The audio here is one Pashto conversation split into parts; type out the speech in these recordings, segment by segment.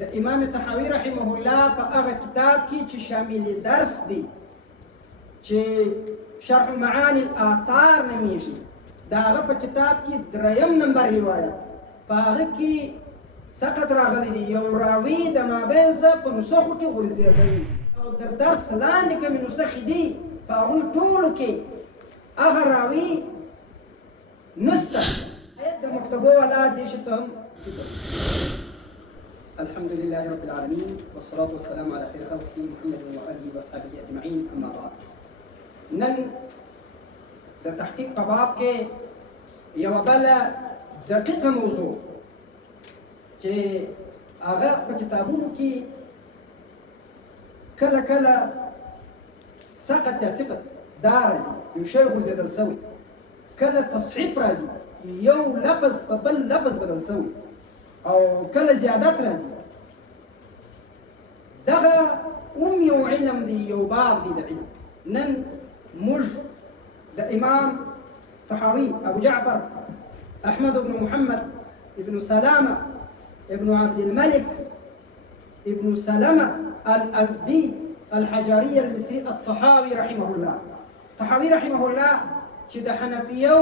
د امام طحاوي رحمه الله په هغه کتاب کې چې شامل درس دی چې شرح معاني الاثار نومیږي، دا هغه په کتاب کې 3 نمبر روایت په هغه کې سقط راغلی دی. یو راوي د مابین څه په نسخو کې غورځېدلی او در درس لاندې کومې نسخې دي په هغوی ټولو کې هغه راوي نسته. د مکتبو والا دې شي ته هم الحمد لله رب العالمين والصلاة والسلام على خير خلقه محمد وآله وصحبه أجمعين. أما بعد، نن د تحقیق په باب کې یوه بله دقیقه موضوع چې هغه په کتابونو کې کله کله سقط یا سقط دا راځي، یو شی غورځېدل سوی، کله تصحیف راځي، یو لفظ په بل لفظ بدل سوی، او کله زیادت راځي. دغه یو علم دی، یو باب دی د علم. نن موږ د امام طحاوي ابو جعفر احمد بن محمد ابن سلامه ابن عبد الملك ابن سلمة الأزدي الحجري المصري الطحاوي رحمه الله. طحاوي رحمه الله چې د حنفیو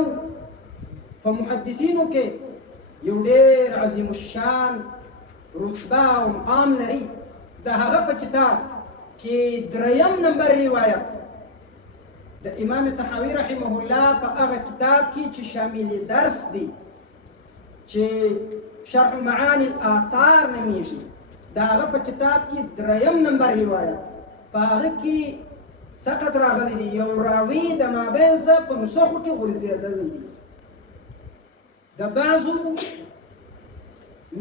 په محدثینو کې یو ډېر عظیم الشان رتبه او مقام لري. د هغه په کتاب کې 3 نمبر روایت د امام طحاوي رحمه الله په هغه کتاب کې چې شامل درس دی چې شرح معاني الاثار نومیږي، د هغه په کتاب کې 3 نمبر روایت په هغه کې سقط راغلی دی. یو راوي د مابین څه په نسخو کې غورځېدلی دی. د بعضو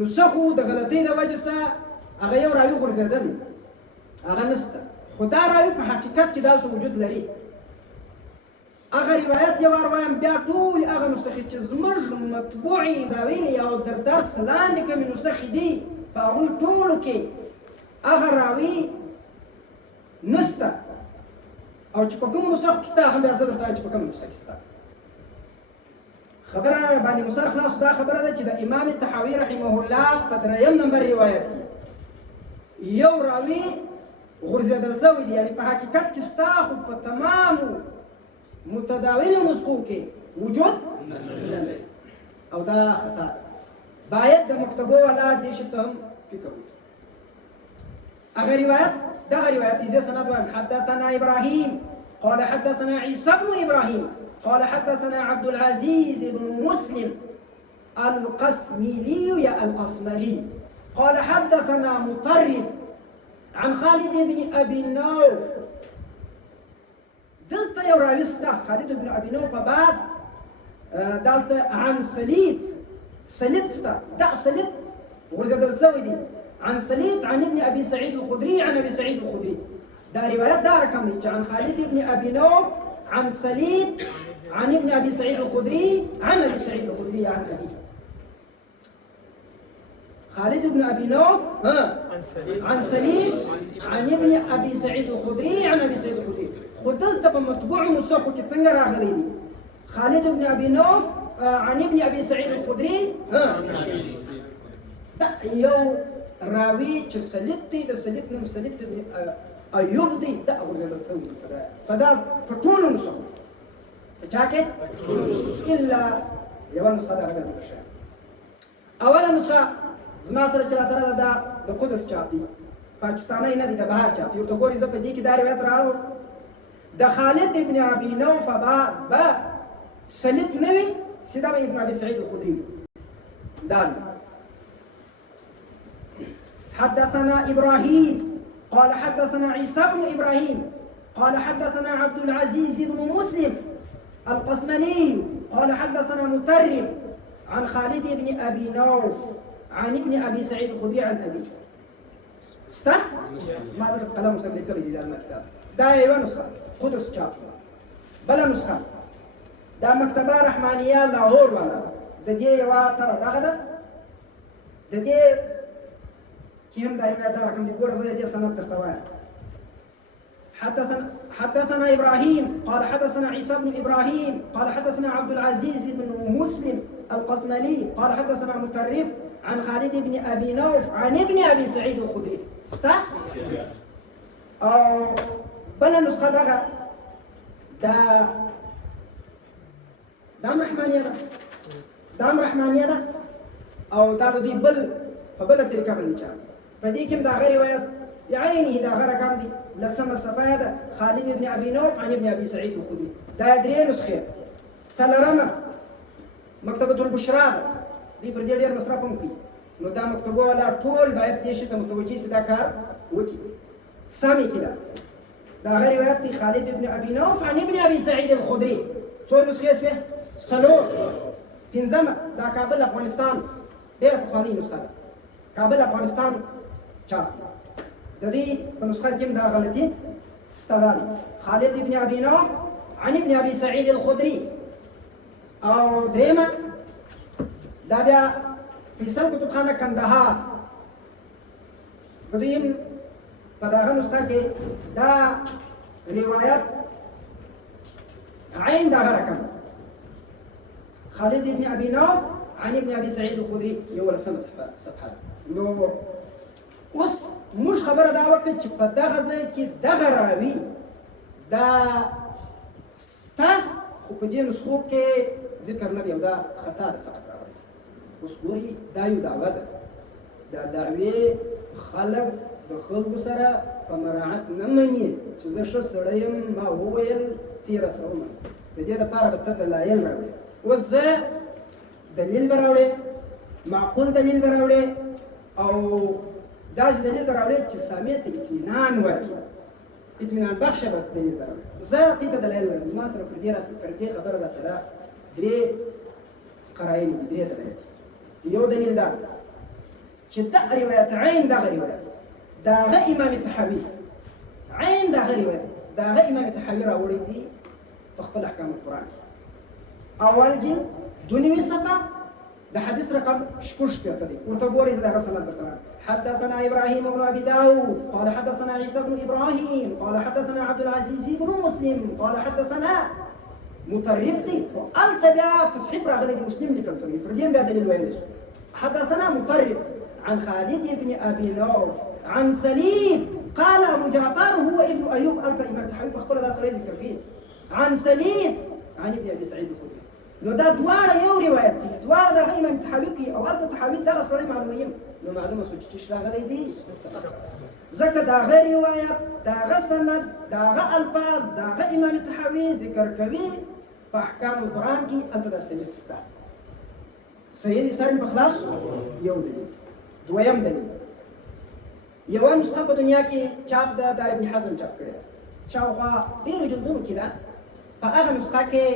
نسخو د غلطۍ د وجې څخه هغه یو راوي غورځېدلی، هغه نسته، خو دا راوي په حقیقت کې دلته وجود لري. هغه روایت یو وار وایم، بیا ټولې هغه نسخې چې زموږ مطبوعې راویلې او در درس لاندې کومې نسخې دي په هغوی ټولو کې هغه راوي نسته. او چې په کومو نسخو کې سته هغه بیا زه درته وایم چې په کومه نسخه کې سته. خبره باندې مسر خلاص. دا خبره ده چې د امام طحاوي رحمه الله په 3 نمبر روایت کې یو راوي غورځېدل سوی دی، یعنې په حقیقت کې ستا، خو په تمامو متداولو نسخو کې وجود نه لري، او دا خطا ده. باید د مکتبو والا دې شي ته هم فکر وکړي. هغه روایت دغه روایت زه سند وایم: حدثنا ابراهيم قال حدثنا عيسى بن ابراهيم قال حدثنا عبد العزيز بن مسلم القسملي يا القسملي قال حدثنا مطرف عن خالد بن ابي النوف. دلته یو راوي سته، خالد بن ابي نوف، په بعد دلته عن سليط سته، دا سليط غورځېدل سوی دی. عن سليط عن ابن ابي سعيد الخدري عن ابي سعيد الخدري. دا روایت دا رقم دی چې عن خالد بن ابي نوف عن سليط عن ابن ابي سعيد الخدري عن ابي سعيد الخدري عن ابيه. خالد بن ابي نوف عن سليط عن ابن ابي سعيد الخدري عن ابي سعيد الخدري. خدلته په مطبوع نسخو کې څنګه راغلی دی؟ خالد بن ابي نوف عن ابن ابي سعيد الخدري. دا یو راوي چې سليط دی، د سليط نوم سليط بن ایوب دی، دا غورځېدل سوی دی په دا په ټولو نسخو. په چا کې؟ الا یوه نسخه ده، هغه بیا ذکر شوې. اوله نسخه زما سره چې راسره ده، دا د قدس چاپ دی، پاکستانی نه دی، د بهر چاپ دی. ورته ګورې زه په دې کې دا روایت راوړم د خالد ابن ابي نوف بعد به سليط نه وي، سیده به ابن ابي سعيد الخدري. دا حدثنا ابراهيم قال حدثنا عيسى بن ابراهيم قال حدثنا عبد العزيز بن مسلم القسملي قال حدثنا مطرف عن خالد بن ابي نوف عن ابن ابي سعيد الخدري عن ابيه. سته ما د قلم سره لیکلي دي دا کتاب. دا یوه نسخه قدس چاپ. بله نسخه دا مکتبه رحمانیه لاهور والا ده، د دې یوه تبه دغه ده، د دې کې هم دا روایت دا رقم دی. ګوره زه د دې سند درته وایم: حدثنا ابراهيم قال حدثنا عيسى بن ابراهيم قال حدثنا عبد العزيز بن مسلم القسملي قال حدثنا مطرف عن خالد بن ابي نوف عن ابن ابي سعيد الخدري ستا او بل نسخه دا دام رحمانيه ده او دا دوی بل په بل طریقه باندې چا په دې کې دا غیر روایت بعينه دا غیر رقم دي لسمه صفايا ده خالد بن ابي نوف عن ابن ابي سعيد الخدري دا درې نسخه څلورمه مکتبه البشرا ده دې پر دې ډېر مصرف هم کوي نو دا مکتبه ولا ټول باید دې شي ته متوجي سي دا کار وکړي سامي کړه دا غیر روایت دي خالد بن ابي نوف عن ابن ابي سعيد الخدري څو نسخه اسمه څلور پنځمه دا کابل افغانستان ډېر پخواني نسخه ده کابل افغانستان چاپ دي د دې په نسخه کې دا غلطي استدلال خالد بن ابي نوف عن ابن ابي سعيد الخدري او دريمه دا بیا فیصل کتابخانه کندهار بدیم په دغه نسخه کې دا روایت عين دا رقم خالد بن ابي نوف عن ابن ابي سعيد الخدري یو لسمه صفحه نو اوس موږ خبره دا وکړه چې په دغه ځای کې دغه راوي دا ستا خو په دې نسخو کې ذکر نه دی او دا خطا ده ساعت راغلی اوس ګوري دا یو دعوه ده دا دعوې خلک د خلکو سره په مراعات نه مني چې زه ښه سړی یم ما وویل تېره سره ومنه د دې دپاره به ته دلایل راوړې اوس زه دلیل به راوړې معقول دلیل به راوړې او داسې دلیل به راوړې چې سامع ته اطمینان ورکړي اطمینان بخشه به دلیل به راوړې زه دې ته دلایل وایم زما سره پر دې خبره راسره درې قراین دي درې دلایل دي یو دلیل دا چې دغه روایت عین دغه روایت دغه امام طحاوي عین دغه روایت دغه امام طحاوي راوړی دي په خپل احکام القرآن کې اول جلد دونیوي صفحه د حدیث رقم شپږ شپېته دی ورته ګورئ دغه سند درته حدثنا ابراهيم بن ابي داود قال حدثنا عيسى بن ابراهيم قال حدثنا عبد العزيز بن مسلم قال حدثنا مطرف دي التبع تصحيح راغلي مسلم لكن سمي فردين بعد الوالد حدثنا مطرف عن خالد بن ابي نوف عن سليد قال ابو جعفر هو ابن ايوب التى امام تحويل بخبر هذا سليد ذكر فيه عن سليد عن ابن ابي سعيد الخدري نو دا دواړه یو روایت دي دواړه د امام تحوی کې او البته تحوی دغه سره معلومه نو معلومه سوچ چې راغلي دي ځکه دا غیر روایت داغه سند داغه الفاظ داغه امام تحوی ذکر کوي په احکام القرآن کې البته د سند ستا سید سره په خلاص یو دلیل دویم دلیل یو نسخه په دنیا کې چاپ د دار ابن حزم چاپ کړی چاوغه ډیرو جلدونو کې ده په هغه نسخه کې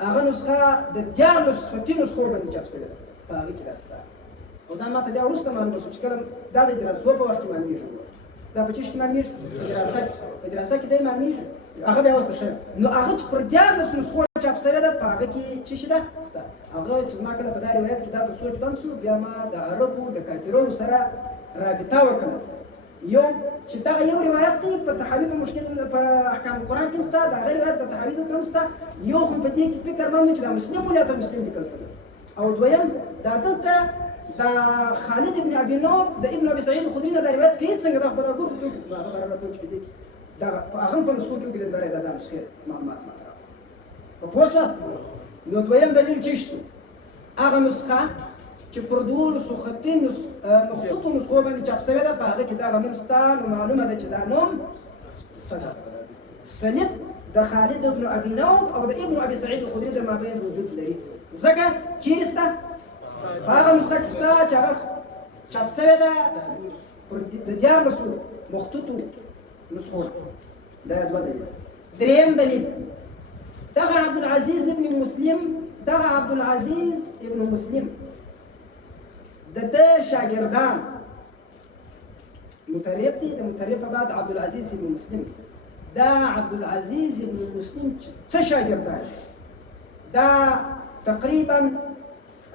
هغه نسخه د دیار نسخو باندې چاپ شوې ده په هغه کې داسته او دا ماته بیا وروسته معلومه شو چې کله دا د دراسو په وخت کې معلومیږي دا په چیش کې معلومیږي په دراسه کې دی معلومیږي هغه بیا اوس ښه نو هغه چې پر دیار نسخو چاپ شوې ده په هغه کې چې شته هغه چې ما کله په دا روایت کې دا ته سوچ بند شو بیا ما د عربو د کاترو سره رابطه وکړه یو چې دا یو روایت دی په تحوی په مشکل په احکام القرآن کې ستا دا غیر روایت په تحوی کې ستا یو خو په دې کې فکر باندې چې دا مسلم ولایت مسلم لیکل شوی او دویم دا دلته دا خالد ابن ابي نوف د ابن ابي سعيد الخدري نه دا روایت کې څنګه دا خبره ګورو ما خبره راته چې دې دا هغه په نسخو کې د بره دا نسخه معلومات ما په پوسټ نو دویم دلیل چې شته هغه نسخه چې پر دول سخطین مخطوط نسخو باندې چاپ شوی ده په هغه کې دا نوم ستا نو معلومه ده چې دا نوم سند د خالد ابن ابي نوف او د ابن ابي سعيد الخدري در مابین وجود لري ځکه چیرې ستا هغه نسخه کې ستا چې هغه چاپ شوی ده د دیارلسو مخطوطو نسخو دا دوه دلیل دریم دلیل دغه عبد العزيز ابن مسلم د شاګردان مترف دي د مترف بعد عبد العزيز ابن مسلم دا عبد العزيز ابن مسلم څه شاګردان دا تقریبا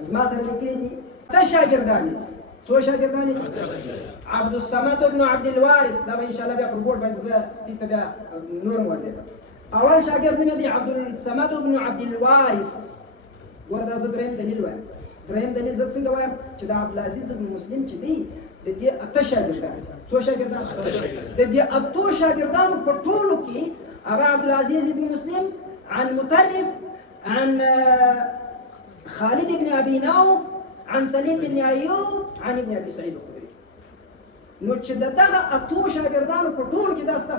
زما سره لیکلي دي څه شاګردان څو شاګردان عبد الصمد ابن عبد الوارث دا ان شاء الله بیا په بورډ باندې زه دې ته بیا نور موازیه اول شاګرد مې دی عبد الصمد ابن عبد الوارث وردا زه دریم دلیل وایم دریم دلیل زه څنګه وایم چې د عبدالعزیز بن مسلم چې دی د دې اته شاګردان څو شاګردان د دې اته شاګردانو په ټولو کې هغه عبدالعزیز بن مسلم عن مطرف عن خالد بن ابي نوف عن سليم بن ايوب عن ابن ابي سعيد الخدري نو چې دغه اته شاګردانو په ټولو کې داسته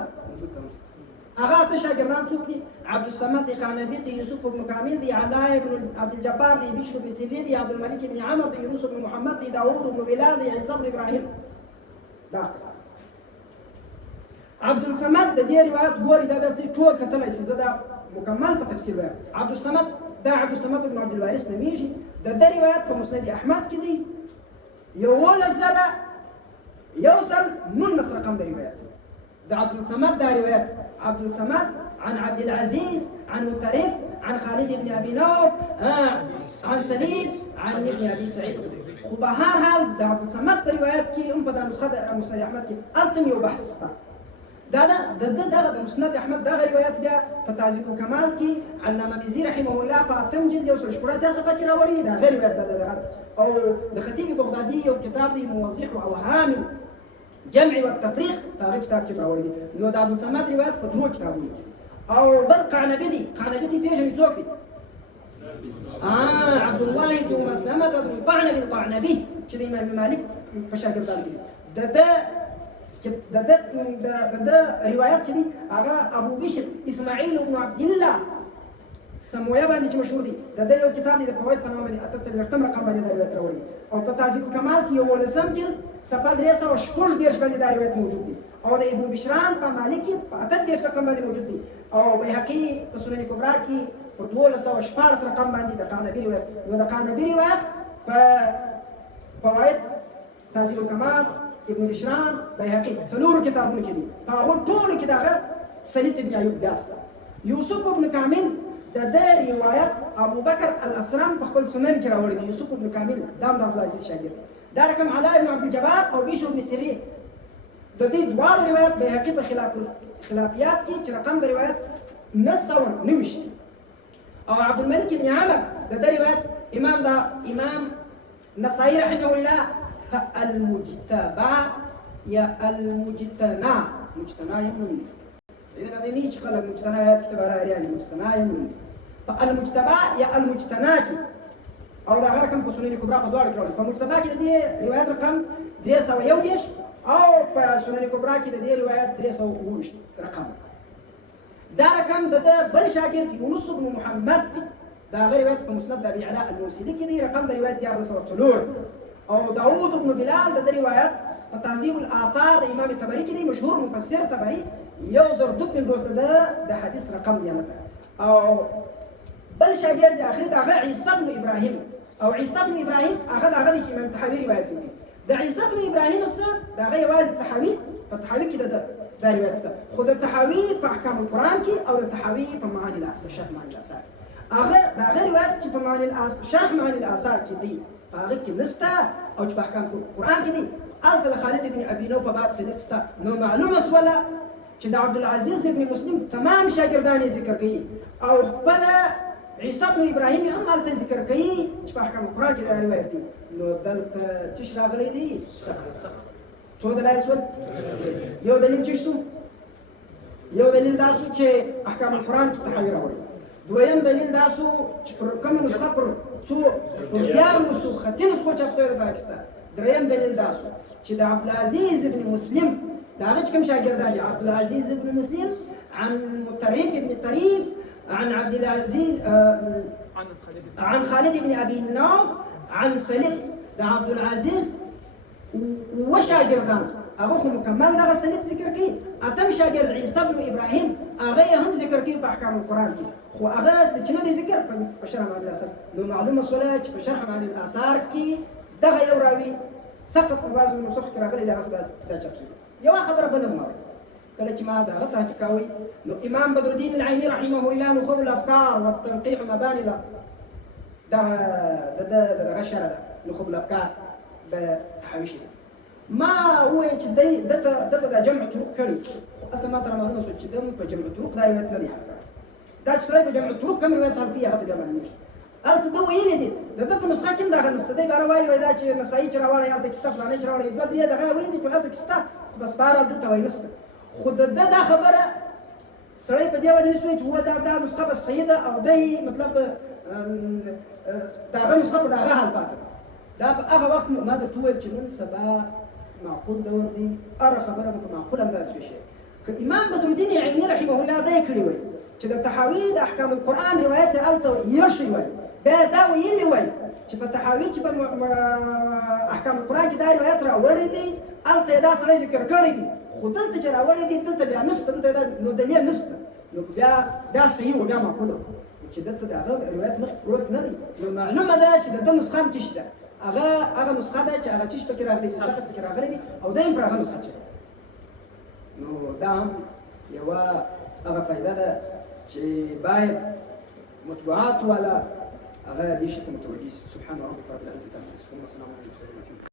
هغه اته شاګردان څوک دي؟ عبد الصمد قعنبي دي، يوسف بن كامل دي، علاء بن عبد الجبار دي، بشر بن سري دي، عبد الملك بن عمرو دي، يونس بن محمد دي، داوود بن بلال دي، عيسى بن ابراهيم دا قصه عبد الصمد د دې روایت ګوري دا به ټول کتلای شي زه دا مکمل په تفسیر وایم. عبد الصمد دا عبد الصمد بن عبد الوارث نمیږي د دې روایت په مسند احمد کې دی 1119 رقم د روایت د عبد الصمد دا روایت عبد الصمد عن عبد العزيز عن مطرف عن خالد بن ابي نوف عن سليم عن ابن ابي سعيد. خو به هر حال د عبد الصمد په روایت کې هم په نسخه د مسند احمد کې التم یو بحث شته. دا د مسند احمد دغه روایت بیا په تعذیب الکمال کې علامه مزي رحمه الله په اتم جلد یو څو شپږ صفحه کې راوړي دا غیر روایت ده. او د خطیب بغدادي یو کتاب دی موضح واوهام جمع والتفريق هغه کتاب کې راوړي. نو د عبد الصمد روایت په دوه کتابونو کې او بل قعنبي دي پیژنې څوک دي؟ عبد الله بن مسلمة بن قعنبي القعنبي چې د امام مالک په شاګردان کې د روایت چې دی هغه ابو بشر اسماعیل بن عبد الله سمويه باندې چې مشهور دي د یو کتاب دی د فواید په نامه دی 88 رقم باندې دا روایت راوړي. او په تعذیب الکمال کې 11 جلد صفحه 314 باندې دا روایت موجود دی. او د ابن بشران په مالک کې په 38 رقم باندې موجود دی. او بیهقي په سنن کبرا کې په 1214 رقم باندې د قعنبي روایت. نو د قعنبي روایت په فواید تعذیب الکمال ابن بشران بیهقي څلورو کتابونو کې دي. په هغو ټولو کې دغه سليط بن ایوب بیاسته. یوسف بن کامل د دې روایت ابو بکر الاسرم په خپل سنن کې راوړی دی. یوسف بن کامل دام د عبدالعزیز شاګرد دا رقم علاء بن عبد الجبار او بشر بن سري د دې دواړو روایت بیهقي په خلافیات کې چې رقم د روایت 929 او عبد الملك بن عمرو د دې روایت امام نسائي رحمه الله المجتبى يا المجتنى يمني سيدنا ديني چې خلک مجتنیات کتاب راوړي مجتنى يمني فالمجتبى يا المجتنى او دا رقم په سنن کبرا په دواړو کې راوړي. په مجتبى کې د روایت رقم 301 او په سنن کبرا کې د دې روایت 319 رقم. دا رقم د بل شاګرد یونس بن محمد دی. دا غیر روایت په مسند ابي علاء الموصلي کې دی. رقم د روایت 404 او داوود بن بلال د روایت په تعذیب الاثار د امام طبري کې دی. مشهور مفسر طبري یو زر دو پنځوس د حدیث رقم دی. او بل شاګرد اخر دا عيسى بن ابراهيم او عيسى بن ابراهيم هغه د امام طحاوي روایت دی. د عيسى بن ابراهيم الصاد دا غي واز طحاوي په طحاوي کې د روایت ده. خو د طحاوي په احکام القرآن کې او د طحاوي په معاني الاثار شرح معاني الاثار هغه دا غي روایت چې په معاني الاثار شرح معاني الاثار کې دی هغه کې نسته او چې په احکام القرآن کې دی. الته خالد بن ابي نوف په بعد سنتسته. نو معلومه سواله چې د عبدالعزيز بن مسلم تمام شاګردان ذکر کوي او خپل عيسى بن ابراهيم هم الته ذکر کوي چې په احکام القرآن کې روایت دي. نو دلته چې راغلي دي څو دلایل شول؟ یو دلیل چې شو یو دلیل دا شو چې احکام القرآن کې تحویر راوړي. دویم دلیل دا شو چې پر کومه نسخه پر څو دیار نسخه چاپ شوی د پاکستان. دریم دلیل دا شو چې د عبدالعزيز بن مسلم دا هغه چې کوم شاګردان دي عبدالعزيز بن مسلم عن مطرف بن طريف عن عبد العزيز عن خالد بن ابي نوف عن سليط د عبدالعزيز وشاګردان هغه خو مکمل دغه سند ذکر کوي. اتم شاګرد عيسى بن ابراهيم هغه هم ذکر کوي په احکام القرآن کې. خو هغه چې نه دی ذکر په شرح معاني الاثار. نو معلومه سوله چې په شرح معاني الاثار کې دغه یو راوي سقط په بعضو نسخ کې راغلي دغه سبب دا چاپ شوی. یو خبره بل مو کله چې ما دغه تحقیق کوي نو امام بدر الدين العيني رحمه الله نخب الافكار والتنقيح مباني له دغه شرح نخب الافكار د تحويش ما هو چې د جمع طرق کړي. البته ما ترى معلومه شو چې د په جمع طرق دا روایت نه دی حق دا چې سره په جمع طرق کوم روایت حق هغه ته باندې هلته ده ویلي دي د ده په نسخه کې هم دغه نشته. دی بیا وایي دا چې نسایي چې راوړی هلته کې شته، فلانی چې راوړی دوه درې دغه ویلي دي چې هلته کې شته، خو بس بهرحال دلته وایي نشته. خو د ده دا خبره سړی په دې وجه نشي وایي چې هو دا نسخه بس صحیح ده او دی مطلب د هغه نسخه په دغه حال پاتې ده. دا په هغه وخت ما درته وویل چې نن سبا معقول دور دی، هره خبره به په معقول انداز پېښېږي. که امام بدرالدین عیني رحمه الله دا یې کړي وای چې د طحاوي د احکام القرآن روایت یې هلته ایښی وای، بیا دا ویلي وای چې په طحاوي چې په احکام القرآن کې دا روایت راوړی دی، هلته یې دا سړی ذکر کړی دی، خو دلته چې راوړی دی دلته بیا نشته، دلته نو دلیل نشته، نو بیا صحیح و بیا معقوله چې دلته د هغه روایت مخکې پروت نه دی. نو معلومه ده چې د ده نسخه هم څه شته، هغه نسخه ده چې هغه څه پکې راغلی، صفت پکې راغلی دی او دا هم پر هغه نسخه چلېږي. نو دا هم یوه هغه فایده ده چې باید مطبوعات والا هغه دې شي ته متوجه شي. سبحان ربك رب العزة عما يصفون وسلام على المرسلين.